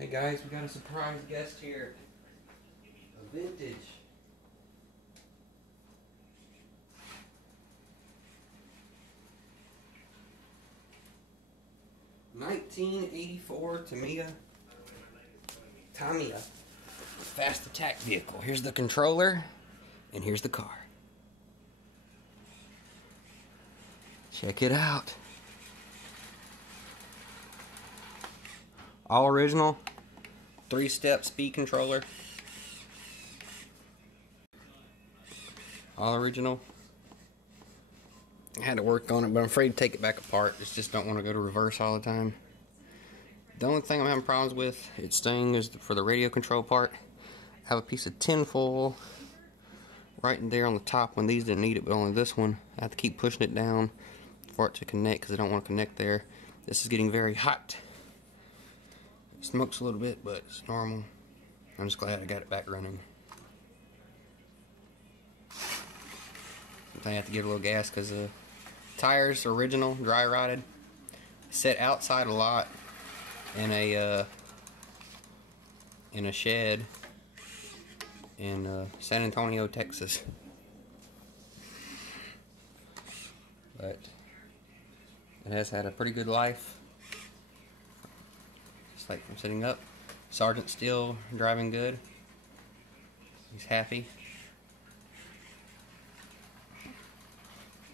Hey guys, we got a surprise guest here. A vintage 1984 Tamiya fast attack vehicle. Here's the controller, and here's the car. Check it out. All original, 3-step speed controller. All original. I had to work on it, but I'm afraid to take it back apart. Just don't want to go to reverse all the time. The only thing I'm having problems with, it's staying, is for the radio control part. I have a piece of tin foil right in there on the top when these didn't need it, but only this one. I have to keep pushing it down for it to connect because I don't want to connect there. This is getting very hot. It smokes a little bit, but it's normal. I'm just glad I got it back running. I have to give it a little gas because the tires are original, dry rotted. Set outside a lot in a shed in San Antonio, Texas. But it has had a pretty good life. Just like from sitting up. Sergeant's still driving good. He's happy.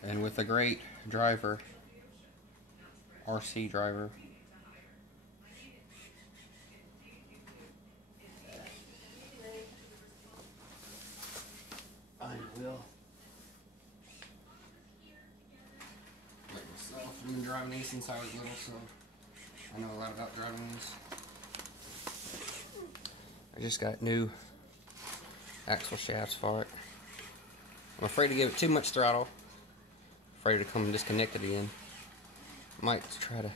And with a great driver, RC driver. I will make myself. I've been driving these since I was little, so I know a lot about driving these. I just got new axle shafts for it. I'm afraid to give it too much throttle. Afraid to come and disconnect it again. Might try to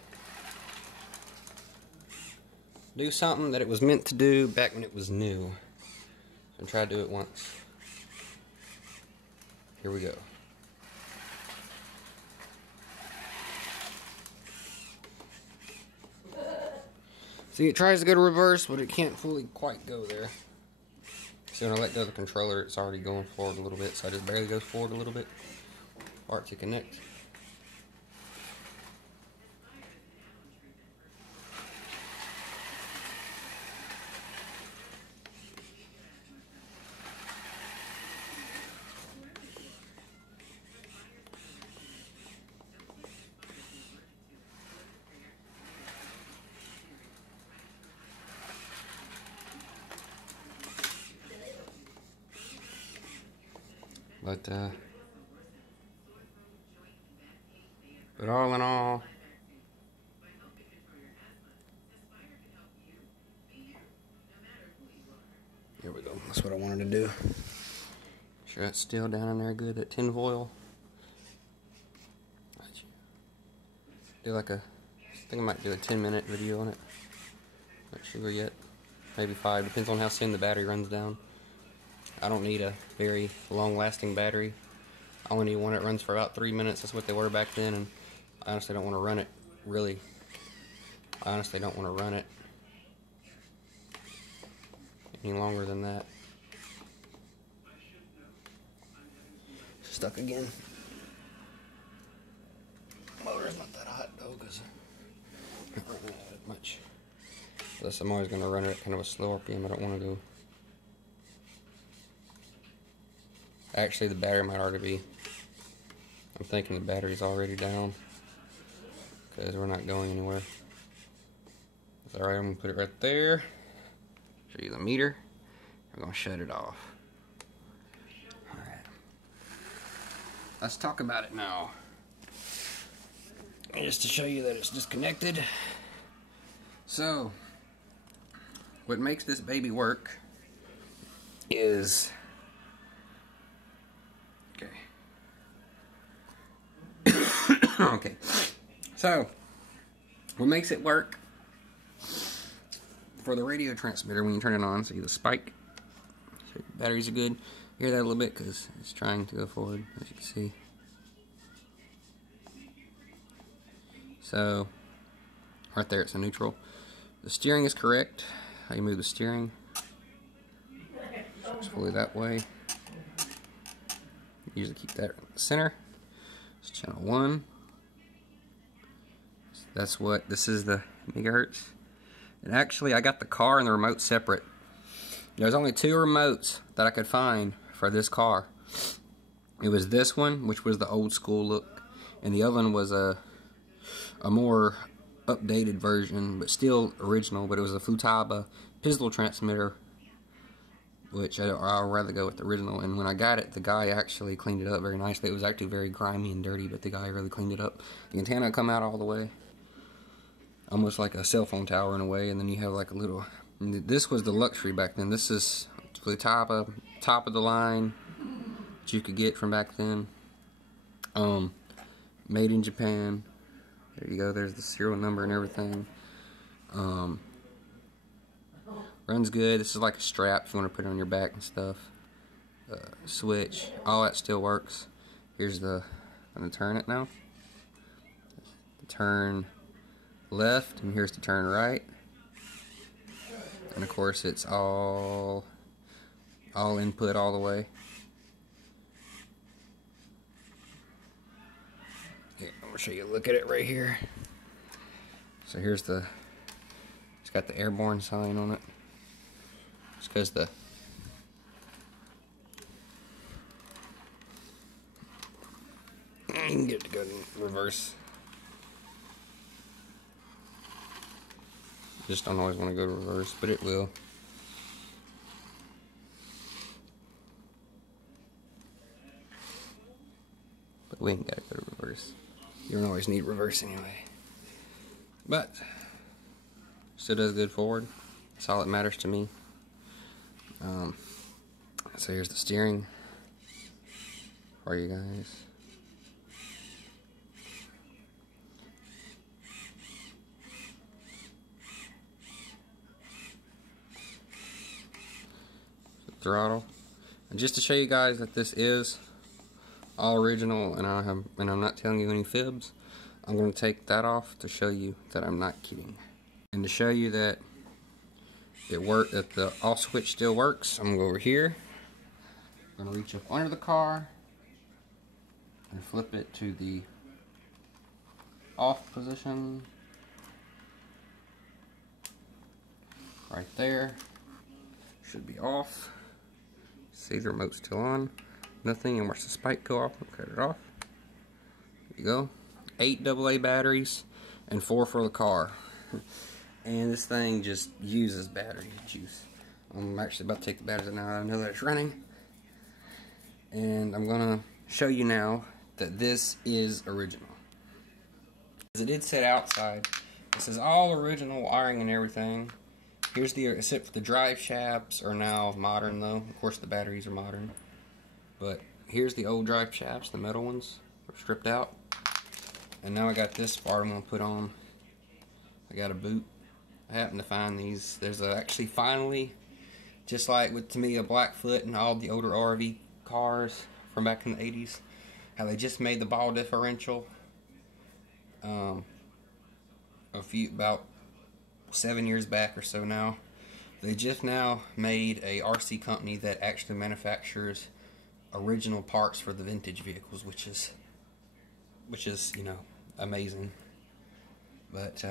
do something that it was meant to do back when it was new. So try to do it once. Here we go. See, it tries to go to reverse, but it can't fully quite go there. So when I let go of the controller, it's already going forward a little bit, so I just barely go forward a little bit for it to connect. But all in all, here we go. That's what I wanted to do. Sure that's still down in there good, that tin foil. Do like I think I might do a 10-minute video on it. Not sure yet. Maybe 5, depends on how soon the battery runs down. I don't need a very long-lasting battery. I only need one that runs for about 3 minutes. That's what they were back then, and I honestly don't want to run it, really. I honestly don't want to run it any longer than that. Stuck again. Motor's not that hot though, because I'm not running at it much. Unless I'm always going to run it at kind of a slow RPM. I don't want to go. Actually, the battery might already be. I'm thinking the battery's already down because we're not going anywhere. Alright, I'm going to put it right there. Show you the meter. We're going to shut it off. Alright. Let's talk about it now. And just to show you that it's disconnected. So, what makes this baby work is... Okay, so what makes it work for the radio transmitter when you turn it on, see the spike, so batteries are good. You hear that a little bit because it's trying to go forward, as you can see. So right there it's a neutral. The steering is correct. How you move the steering. It's fully that way. Usually keep that in the center. It's channel 1. That's what, this is the megahertz. And actually I got the car and the remote separate. There's only 2 remotes that I could find for this car. It was this one, which was the old school look, and the other one was a more updated version, but still original, but it was a Futaba pistol transmitter, which I'd rather go with the original. And when I got it, the guy actually cleaned it up very nicely. It was actually very grimy and dirty, but the guy really cleaned it up. The antenna come out all the way, almost like a cell phone tower in a way, and then you have like a little, this was the luxury back then. This is the top of the line that you could get from back then. Made in Japan. There you go, there's the serial number and everything. Runs good. This is like a strap if you want to put it on your back and stuff. Switch, all that still works. Here's the, I'm going to turn it now. Turn left, and here's to turn right. And of course it's all input all the way. Here, I'm going to show you a look at it right here. So here's the, it's got the airborne sign on it. It's because the you can get it to go in reverse. Just don't always want to go to reverse, but it will. But we ain't got to go to reverse. You don't always need reverse anyway. But still does good forward. That's all that matters to me. So here's the steering for you guys. The throttle, and just to show you guys that this is all original, and I'm not telling you any fibs, I'm going to take that off to show you that I'm not kidding, and to show you that that the off switch still works. I'm going to go over here. I'm going to reach up under the car and flip it to the off position. Right there. Should be off. See, the remote's still on. Nothing, and watch the spike go off. We'll cut it off. There you go. 8 AA batteries and 4 for the car. And this thing just uses battery juice. I'm actually about to take the batteries out now. I know that it's running. And I'm going to show you now that this is original. As it did sit outside, this is all original wiring and everything. Here's the, except for the drive shafts are now modern though. Of course the batteries are modern. But here's the old drive shafts, the metal ones, are stripped out. And now I got this part I'm going to put on. I got a boot. I happened to find these. There's actually finally, just like with Tamiya Blackfoot and all the older RV cars from back in the 80s, how they just made the ball differential about 7 years back or so now. They just now made a RC company that actually manufactures original parts for the vintage vehicles, which is you know, amazing. But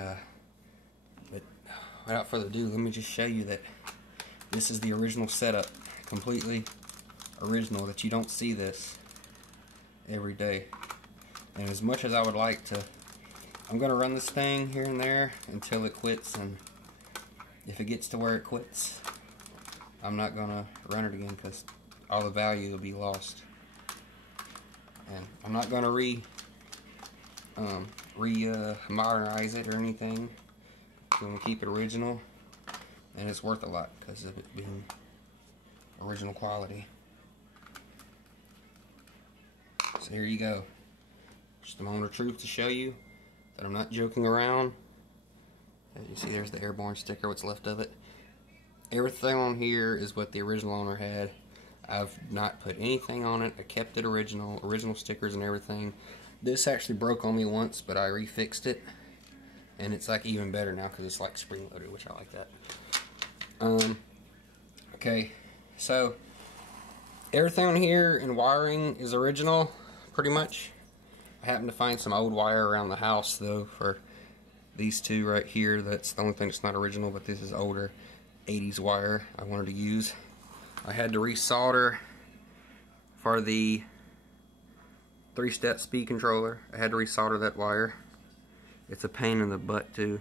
without further ado, let me just show you that this is the original setup, completely original, that you don't see this every day. And as much as I would like to, I'm going to run this thing here and there until it quits, and if it gets to where it quits, I'm not going to run it again because all the value will be lost. And I'm not going to modernize it or anything. I'm going to keep it original, and it's worth a lot because of it being original quality. So here you go. Just a moment of truth to show you that I'm not joking around. As you see, there's the airborne sticker, what's left of it. Everything on here is what the original owner had. I've not put anything on it. I kept it original stickers and everything. This actually broke on me once, but I refixed it. And it's like even better now because it's like spring loaded, which I like that. Okay, so everything on here in wiring is original, pretty much. I happened to find some old wire around the house though for these two right here. That's the only thing that's not original, but this is older 80s wire I wanted to use. I had to resolder for the 3-step speed controller. I had to resolder that wire. It's a pain in the butt too.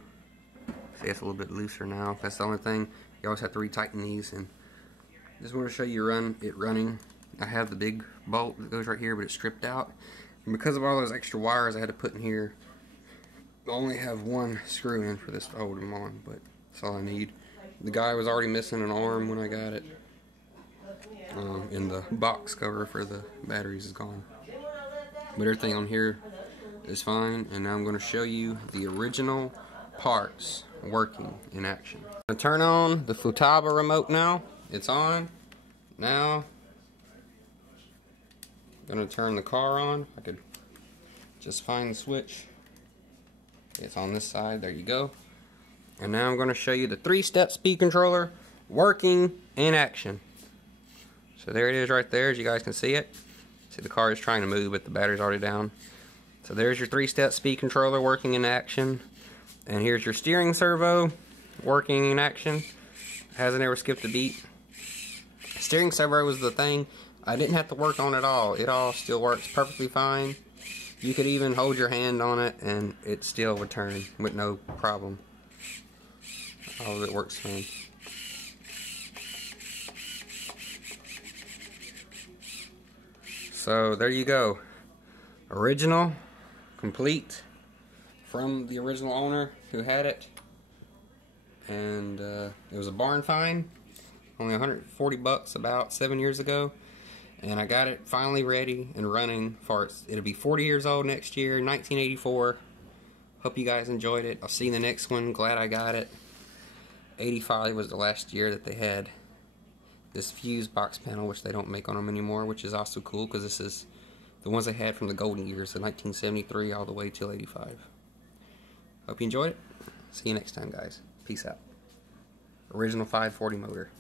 See, it's a little bit looser now. That's the only thing. You always have to retighten these. And just want to show you it running. I have the big bolt that goes right here, but it's stripped out. And because of all those extra wires I had to put in here, I only have one screw in for this to hold them on, but that's all I need. The guy was already missing an arm when I got it. And the box cover for the batteries is gone. But everything on here is fine, and now I'm going to show you the original parts working in action. I'm going to turn on the Futaba remote now. It's on. Now, I'm going to turn the car on. I could just find the switch. It's on this side. There you go. And now I'm going to show you the 3-step speed controller working in action. So there it is right there, as you guys can see it. See, the car is trying to move, but the battery's already down. So there's your 3-step speed controller working in action. And here's your steering servo working in action. Hasn't ever skipped a beat. Steering servo was the thing I didn't have to work on at all. It all still works perfectly fine. You could even hold your hand on it and it still would turn with no problem. All of it works fine. So there you go. Original, complete, from the original owner who had it. And it was a barn find. Only 140 bucks about 7 years ago. And I got it finally ready and running for it. It'll be 40 years old next year, 1984. Hope you guys enjoyed it. I'll see you in the next one. Glad I got it. 85 was the last year that they had this fuse box panel, which they don't make on them anymore, which is also cool because this is the ones they had from the golden years, the 1973 all the way till 85. Hope you enjoyed it. See you next time, guys. Peace out. Original 540 motor.